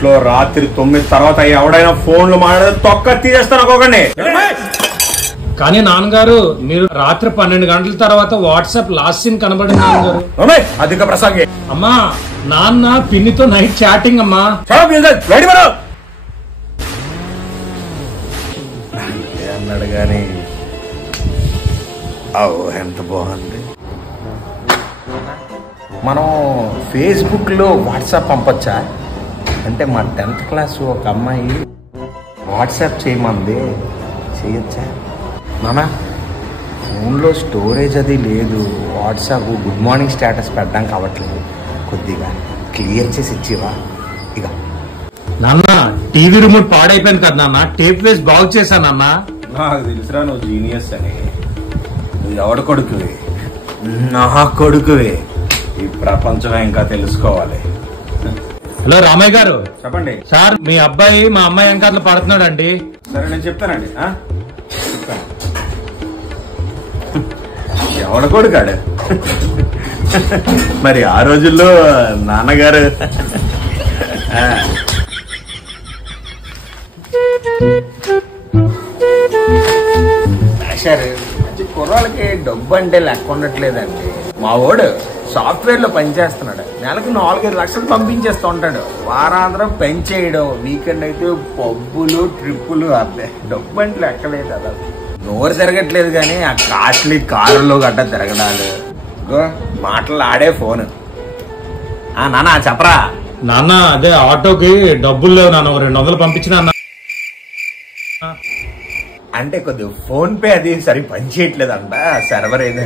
ఇంట్లో రాత్రి 9 తర్వాత ఎవడైనా ఫోన్లు మాట్లాడితే తొక్క తీసేస్తాను ఒక్కొక్కడిని. కానీ నాన్నగారు మీరు రాత్రి 12 గంటల తర్వాత వాట్సాప్ లాస్ట్ సీన్ కనబడింది నాన్నగారు. అధిక ప్రసంగి. అమ్మా నాన్న పిన్నితో నైట్ చాటింగ్ అమ్మా. అన్నాడు గాని ఎంత బాగుంది. మనం ఫేస్బుక్ లో వాట్సాప్ పంపొచ్చా అంటే మా 10th క్లాస్ ఒక అమ్మాయి వాట్సాప్ చేయమంది, చేయొచ్చా నానా? ఫోన్లో స్టోరేజ్ అది లేదు, వాట్సాప్ గుడ్ మార్నింగ్ స్టేటస్ పెట్టడానికి అవ్వట్లేదు, కొద్దిగా క్లియర్ చేసి ఇచ్చివా? ఇక నాన్న టీవీ రిమోట్ పాడైపోయింది కదా నాన్న, టేప్ వేసి బాగు చేశానన్న. నాకు తెలుసురా నువ్వు జీనియస్ అని. నువ్వు ఎవడ కొడుకువి? నా కొడుకువి. ఈ ప్రపంచం ఇంకా తెలుసుకోవాలి. హలో రామయ్య గారు. చెప్పండి సార్, మీ అబ్బాయి మా అమ్మాయి వెనకాతలు పడుతున్నాడు అండి. సరే నేను చెప్తానండి. ఎవడ కొడుకాడు? మరి ఆ రోజుల్లో నాన్నగారు కుర్రాళ్ళకి డబ్బు అంటే లెక్క ఉండట్లేదండి. మా వాడు సాఫ్ట్వేర్ లో పనిచేస్తున్నాడు, నెలకు 4-5 లక్షలు పంపించేస్తూ ఉంటాడు. వారాంతరం పని చేయడం, వీకెండ్ అయితే పబ్బులు ట్రిప్పులు, అబ్బే డబ్బు అంటే లెక్కలేదు. అలా నోరు తిరగట్లేదు కానీ ఆ కాస్ట్లీ కారులో గట్ట తిరగడాలు, మాటలు ఆడే ఫోన్. నాన్న చెప్పరా? నాన్న అదే ఆటోకి డబ్బులు లేవు నాన్న, 200 పంపించిన. అంటే కొద్దిగా ఫోన్ పే అది సరి పని చేయట్లేదంట, సర్వర్ ఏదో.